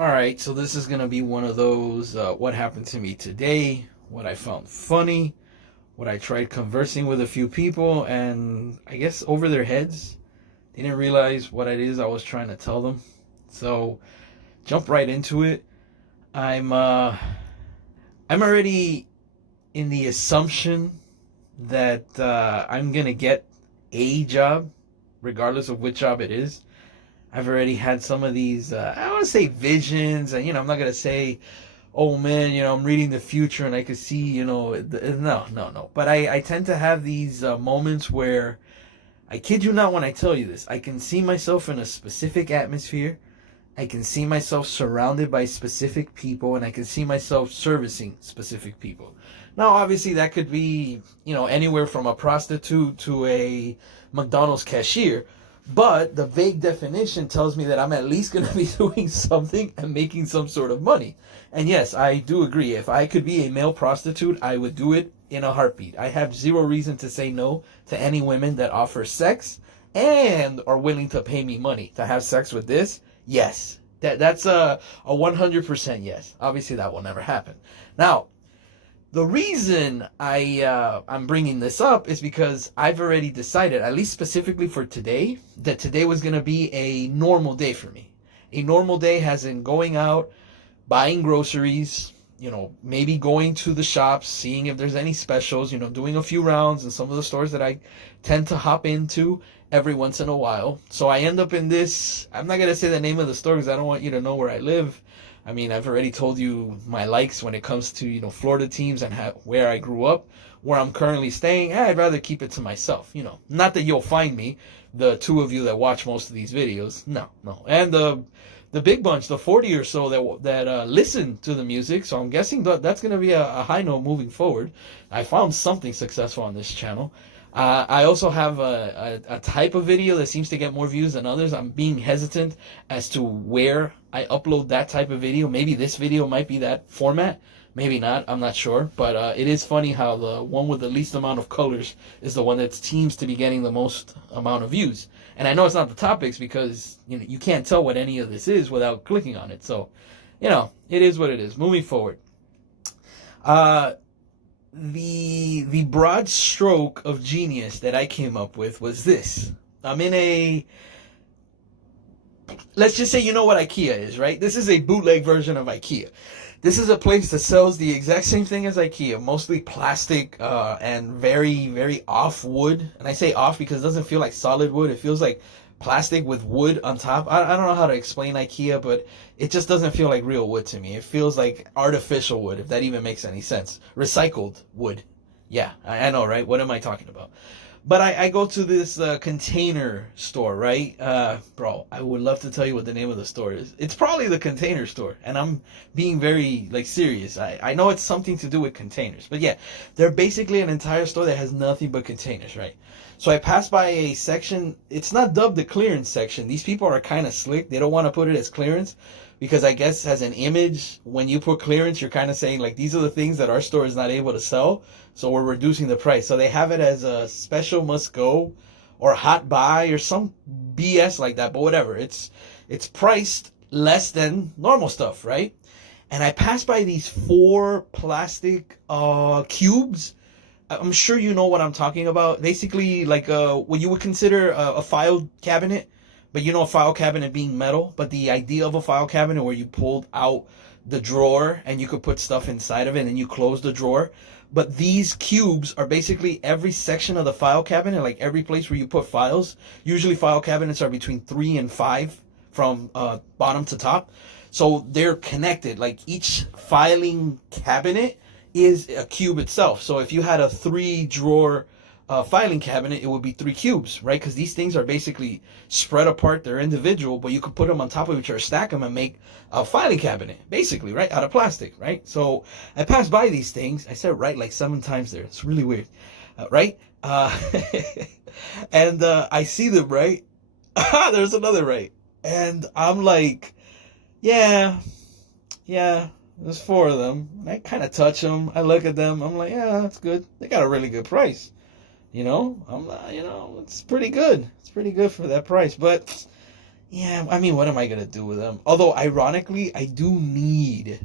All right, so this is going to be one of those what happened to me today, what I found funny, what I tried conversing with a few people, and I guess over their heads, they didn't realize what it is I was trying to tell them. So, jump right into it. I'm uh, I'm already in the assumption that I'm gonna get a job, regardless of which job it is. I've already had some of these, I don't want to say visions, and I'm not gonna say, oh man, I'm reading the future and I could see, no, no, no. But I tend to have these moments where, I kid you not when I tell you this, I can see myself in a specific atmosphere. I can see myself surrounded by specific people, and I can see myself servicing specific people. Now, obviously, that could be, anywhere from a prostitute to a McDonald's cashier. But the vague definition tells me that I'm at least going to be doing something and making some sort of money. And yes, I do agree. If I could be a male prostitute, I would do it in a heartbeat. I have zero reason to say no to any women that offer sex and are willing to pay me money to have sex with this. Yes, that's a 100% yes. Obviously, that will never happen. Now, the reason I'm bringing this up is because I've already decided, at least specifically for today, that today was going to be a normal day for me. A normal day has in going out, buying groceries, maybe going to the shops, seeing if there's any specials, doing a few rounds in some of the stores that I tend to hop into every once in a while. So I end up in this, I'm not going to say the name of the store because I don't want you to know where I live. I mean, I've already told you my likes when it comes to, Florida teams and where I grew up, where I'm currently staying. I'd rather keep it to myself, Not that you'll find me, the two of you that watch most of these videos. No, no. And the big bunch, the 40 or so that listen to the music. So I'm guessing that's going to be a high note moving forward. I found something successful on this channel. I also have a type of video that seems to get more views than others. I'm being hesitant as to where I upload that type of video. Maybe this video might be that format. Maybe not. I'm not sure. But it is funny how the one with the least amount of colors is the one that seems to be getting the most amount of views. And I know it's not the topics because you can't tell what any of this is without clicking on it. So, it is what it is. Moving forward. The broad stroke of genius that I came up with was this. I'm in let's just say you know what IKEA is, right? This is a bootleg version of IKEA. This is a place that sells the exact same thing as IKEA, mostly plastic and very, very off wood. And I say off because it doesn't feel like solid wood. It feels like plastic with wood on top. I don't know how to explain IKEA, but it just doesn't feel like real wood to me. It feels like artificial wood, if that even makes any sense. Recycled wood. Yeah, I know, right? What am I talking about? But I go to this container store, right? Bro, I would love to tell you what the name of the store is. It's probably the Container Store, and I'm being very, serious. I know it's something to do with containers. But yeah, they're basically an entire store that has nothing but containers, right? So I passed by a section. It's not dubbed the clearance section. These people are kind of slick. They don't want to put it as clearance because I guess as an image, when you put clearance, you're kind of saying, these are the things that our store is not able to sell. So we're reducing the price. So they have it as a special must go or hot buy or some BS like that. But whatever. It's priced less than normal stuff, right? And I passed by these 4 plastic cubes. I'm sure you know what I'm talking about. Basically, what you would consider a file cabinet. But a file cabinet being metal. But the idea of a file cabinet where you pulled out the drawer and you could put stuff inside of it and you close the drawer. But these cubes are basically every section of the file cabinet, like every place where you put files. Usually file cabinets are between 3 and 5 from bottom to top. So they're connected. Like each filing cabinet is a cube itself. So if you had a 3-drawer filing cabinet, it would be 3 cubes, right? Because these things are basically spread apart. They're individual, but you could put them on top of each other, stack them, and make a filing cabinet, basically, right? Out of plastic, right? So I passed by these things. I said right like 7 times there. It's really weird, right? And I see them, right? There's another right. And I'm like, yeah, there's 4 of them. I kind of touch them. I look at them. I'm like, yeah, that's good. They got a really good price. It's pretty good. It's pretty good for that price. But Yeah, I mean, what am I gonna do with them? Although, ironically, I do need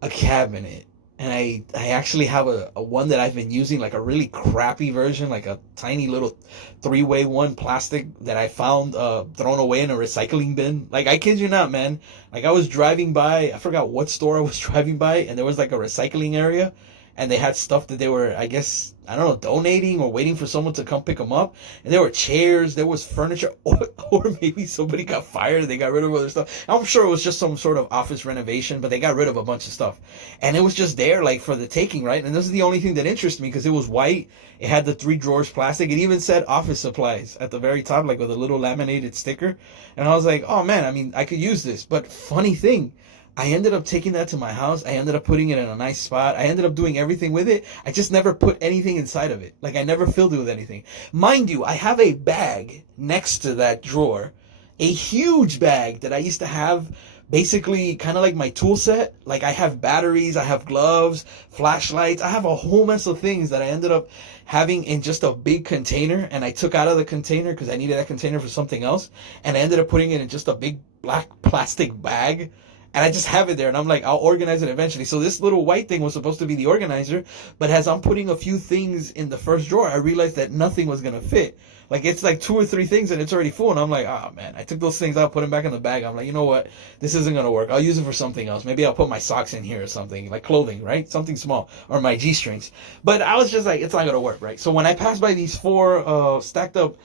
a cabinet, and I actually have a one that I've been using, like a really crappy version, like a tiny little three-way one, plastic, that I found thrown away in a recycling bin. Like, I kid you not, man. Like, I was driving by, I forgot what store I was driving by, and there was like a recycling area, and they had stuff that they were, I guess, I don't know, donating or waiting for someone to come pick them up. And there were chairs, there was furniture, or maybe somebody got fired and they got rid of other stuff. I'm sure it was just some sort of office renovation, but they got rid of a bunch of stuff. And it was just there, like, for the taking, right? And this is the only thing that interested me, because it was white. It had the 3 drawers plastic. It even said office supplies at the very top, like with a little laminated sticker. And I was like, oh man, I mean, I could use this. But funny thing, I ended up taking that to my house. I ended up putting it in a nice spot. I ended up doing everything with it. I just never put anything inside of it. Like, I never filled it with anything. Mind you, I have a bag next to that drawer, a huge bag that I used to have, basically kind of like my tool set. Like, I have batteries, I have gloves, flashlights. I have a whole mess of things that I ended up having in just a big container. And I took out of the container because I needed that container for something else. And I ended up putting it in just a big black plastic bag. And I just have it there, and I'm like, I'll organize it eventually. So this little white thing was supposed to be the organizer, but as I'm putting a few things in the first drawer, I realized that nothing was going to fit. Like, it's like 2 or 3 things, and it's already full, and I'm like, oh, man. I took those things out, put them back in the bag. I'm like, you know what? This isn't going to work. I'll use it for something else. Maybe I'll put my socks in here or something, like clothing, right? Something small, or my G-strings. But I was just like, it's not going to work, right? So when I passed by these 4 stacked up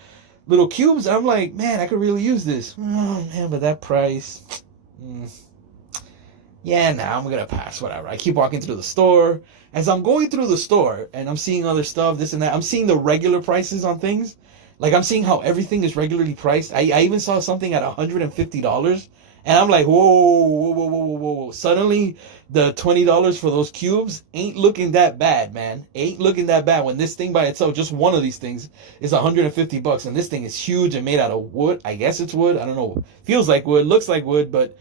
little cubes, I'm like, man, I could really use this. Oh, man, but that price... Yeah, nah, I'm gonna pass, whatever. I keep walking through the store. As I'm going through the store and I'm seeing other stuff, this and that, I'm seeing the regular prices on things. Like, I'm seeing how everything is regularly priced. I even saw something at $150. And I'm like, whoa, whoa, whoa, whoa, whoa, whoa. Suddenly, the $20 for those cubes ain't looking that bad, man. Ain't looking that bad when this thing by itself, just one of these things, is $150. And this thing is huge and made out of wood. I guess it's wood. I don't know. Feels like wood, looks like wood, but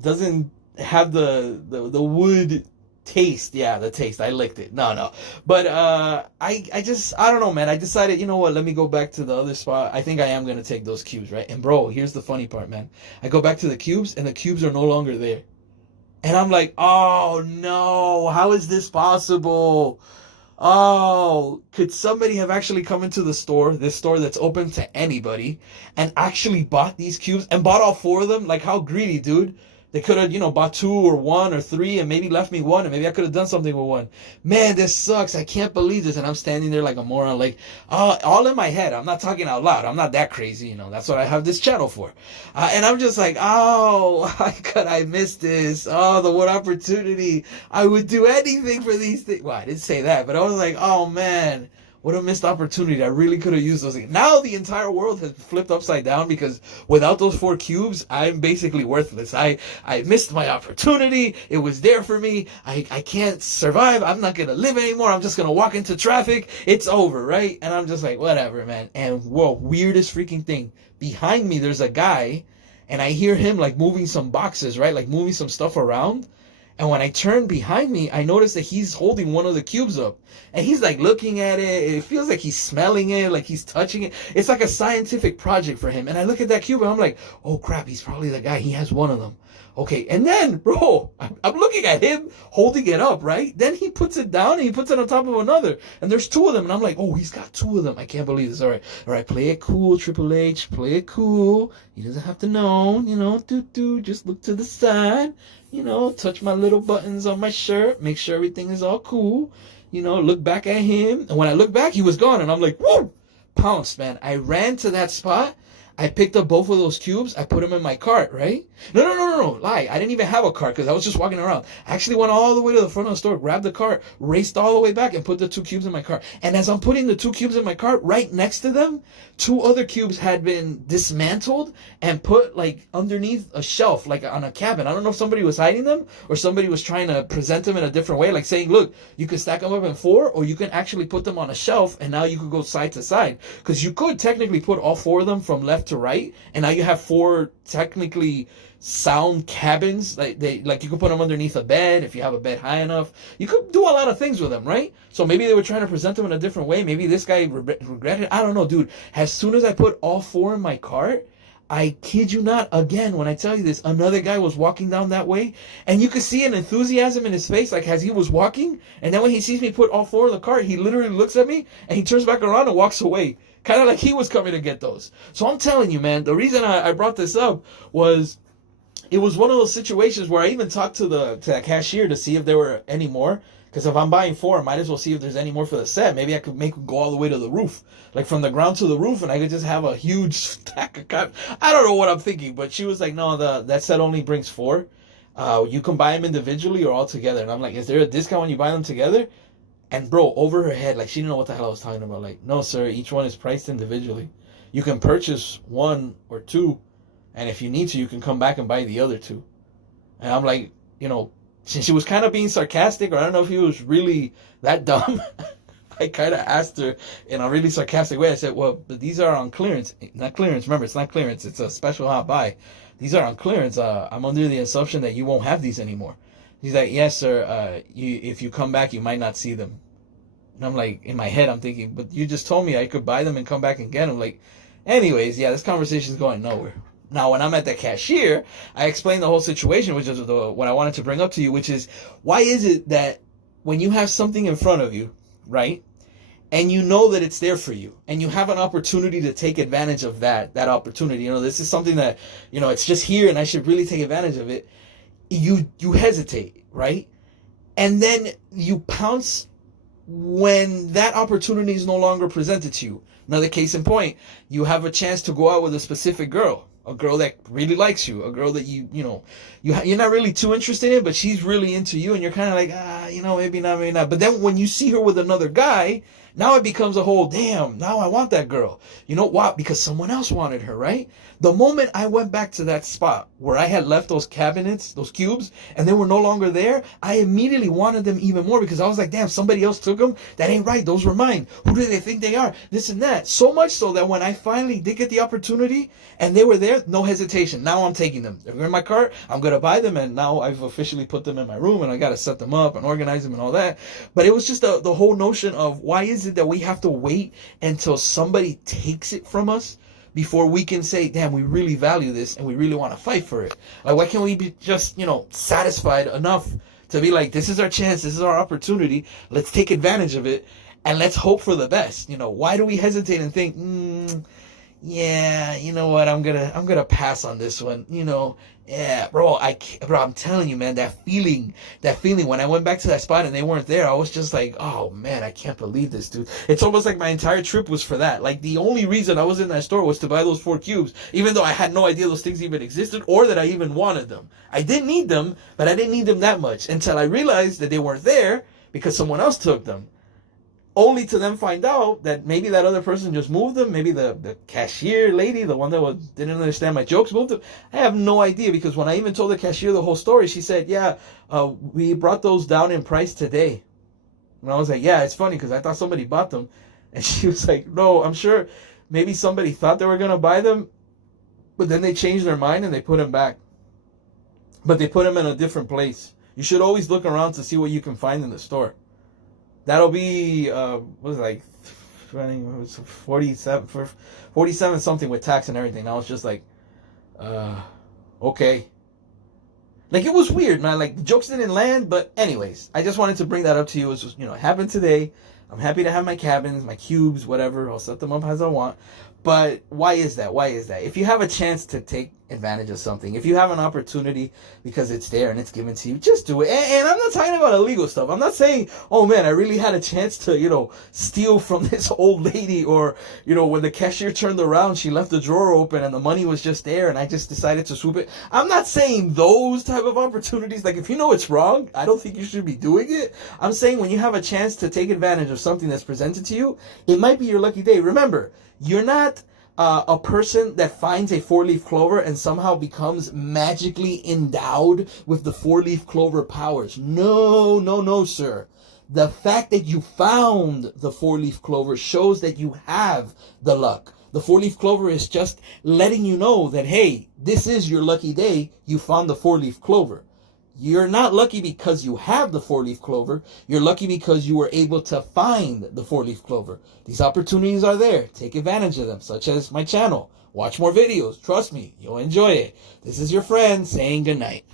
doesn't have the wood taste. Yeah, the taste. I licked it. No. But I don't know, man. I decided, you know what, let me go back to the other spot. I think I am gonna take those cubes, right? And bro, here's the funny part, man. I go back to the cubes and the cubes are no longer there. And I'm like, oh no, how is this possible? Oh, could somebody have actually come into the store, this store that's open to anybody, and actually bought these cubes and bought all 4 of them? Like, how greedy, dude. They could have, bought 2 or 1 or 3 and maybe left me 1, and maybe I could have done something with 1. Man, this sucks. I can't believe this. And I'm standing there like a moron, like, all in my head. I'm not talking out loud. I'm not that crazy, That's what I have this channel for. And I'm just like, oh, how could I miss this? Oh, the one opportunity. I would do anything for these things. Well, I didn't say that, but I was like, oh, man. What a missed opportunity. I really could have used those things. Now the entire world has flipped upside down, because without those 4 cubes, I'm basically worthless. I missed my opportunity. It was there for me. I can't survive. I'm not going to live anymore. I'm just going to walk into traffic. It's over, right? And I'm just like, whatever, man. And whoa, weirdest freaking thing. Behind me, there's a guy, and I hear him like moving some boxes, right? Like moving some stuff around. And when I turn behind me, I notice that he's holding one of the cubes up. And he's like looking at it. It feels like he's smelling it, like he's touching it. It's like a scientific project for him. And I look at that cube and I'm like, oh crap, he's probably the guy. He has one of them. Okay, and then, bro, I'm looking at him holding it up, right? Then he puts it down and he puts it on top of another. And there's 2 of them. And I'm like, oh, he's got 2 of them. I can't believe this. All right, play it cool, Triple H. Play it cool. He doesn't have to know, just look to the side. Touch my little buttons on my shirt. Make sure everything is all cool. Look back at him. And when I look back, he was gone. And I'm like, woo! Pounced, man. I ran to that spot. I picked up both of those cubes. I put them in my cart, right? No. Lie. I didn't even have a cart because I was just walking around. I actually went all the way to the front of the store, grabbed the cart, raced all the way back, and put the 2 cubes in my cart. And as I'm putting the 2 cubes in my cart, right next to them, 2 other cubes had been dismantled and put like underneath a shelf, like on a cabin. I don't know if somebody was hiding them or somebody was trying to present them in a different way, like saying, look, you can stack them up in 4, or you can actually put them on a shelf, and now you could go side to side. Because you could technically put all 4 of them from left to right, and now you have 4 technically sound cabins. Like you could put them underneath a bed if you have a bed high enough. You could do a lot of things with them, right? So maybe they were trying to present them in a different way. Maybe this guy regretted. I don't know, dude. As soon as I put all 4 in my cart, I kid you not, again, when I tell you this, another guy was walking down that way, and you could see an enthusiasm in his face, like as he was walking, and then when he sees me put all four in the cart, he literally looks at me, and he turns back around and walks away. Kind of like he was coming to get those. So I'm telling you, man, the reason I brought this up was, it was one of those situations where I even talked to that cashier to see if there were any more. Because if I'm buying four, I might as well see if there's any more for the set. Maybe I could make it go all the way to the roof. Like from the ground to the roof, and I could just have a huge stack of cotton. I don't know what I'm thinking, but she was like, no, that set only brings four. You can buy them individually or all together. And I'm like, is there a discount when you buy them together? And bro, over her head, like she didn't know what the hell I was talking about. Like, no, sir, each one is priced individually. You can purchase one or two, and if you need to, you can come back and buy the other two. And I'm like, since she was kind of being sarcastic, or I don't know if he was really that dumb, I kind of asked her in a really sarcastic way. I said, well, but these are on clearance. Not clearance, remember, it's not clearance. It's a special hot buy. These are on clearance. I'm under the assumption that you won't have these anymore. He's like, yes, sir. If you come back, you might not see them. And I'm like, in my head, I'm thinking, but you just told me I could buy them and come back and get them. Like, anyways, yeah, this conversation's going nowhere. Now, when I'm at the cashier, I explain the whole situation, which is what I wanted to bring up to you, which is, why is it that when you have something in front of you, right, and you know that it's there for you, and you have an opportunity to take advantage of that opportunity, this is something that, it's just here and I should really take advantage of it, you hesitate, right? And then you pounce when that opportunity is no longer presented to you. Another case in point, you have a chance to go out with a specific girl. A girl that really likes you, a girl that you're not really too interested in, but she's really into you, and you're kind of like, maybe not, maybe not. But then when you see her with another guy, now it becomes a whole, damn, now I want that girl. You know why? Because someone else wanted her, right? The moment I went back to that spot where I had left those cabinets, those cubes, and they were no longer there, I immediately wanted them even more, because I was like, damn, somebody else took them? That ain't right. Those were mine. Who do they think they are? This and that. So much so that when I finally did get the opportunity and they were there, no hesitation. Now I'm taking them. They're in my cart. I'm going to buy them, and now I've officially put them in my room, and I got to set them up and organize them and all that. But it was just the whole notion of, why is it that we have to wait until somebody takes it from us before we can say, damn, we really value this and we really want to fight for it? Like, why can't we be just, satisfied enough to be like, this is our chance, this is our opportunity, let's take advantage of it, and let's hope for the best? Why do we hesitate and think, yeah, you know what, I'm gonna pass on this one, yeah, bro, I'm telling you, man, that feeling when I went back to that spot and they weren't there, I was just like, oh man, I can't believe this, dude. It's almost like my entire trip was for that. Like, the only reason I was in that store was to buy those 4 cubes, even though I had no idea those things even existed or that I even wanted them. I didn't need them, but I didn't need them that much until I realized that they weren't there because someone else took them. Only to then find out that maybe that other person just moved them. Maybe the cashier lady, the one that didn't understand my jokes, moved them. I have no idea, because when I even told the cashier the whole story, she said, yeah, we brought those down in price today. And I was like, yeah, it's funny because I thought somebody bought them. And she was like, no, I'm sure maybe somebody thought they were going to buy them, but then they changed their mind and they put them back. But they put them in a different place. You should always look around to see what you can find in the store. That'll be, what was it, like, 47 something with tax and everything. I was just like, okay. Like, it was weird, man. Like, the jokes didn't land, but anyways, I just wanted to bring that up to you. It was just, it happened today. I'm happy to have my cabins, my cubes, whatever. I'll set them up as I want. But why is that? Why is that? If you have a chance to take advantage of something, if you have an opportunity because it's there and it's given to you, just do it. And I'm not talking about illegal stuff. I'm not saying, oh man, I really had a chance to, steal from this old lady, or, when the cashier turned around, she left the drawer open and the money was just there and I just decided to swoop it. I'm not saying those type of opportunities. Like, if you know it's wrong, I don't think you should be doing it. I'm saying when you have a chance to take advantage of something that's presented to you, it might be your lucky day. Remember, you're not a person that finds a 4-leaf clover and somehow becomes magically endowed with the 4-leaf clover powers. No, sir. The fact that you found the 4-leaf clover shows that you have the luck. The 4-leaf clover is just letting you know that, hey, this is your lucky day. You found the 4-leaf clover. You're not lucky because you have the four-leaf clover. You're lucky because you were able to find the four-leaf clover. These opportunities are there. Take advantage of them, such as my channel. Watch more videos. Trust me, you'll enjoy it. This is your friend saying goodnight.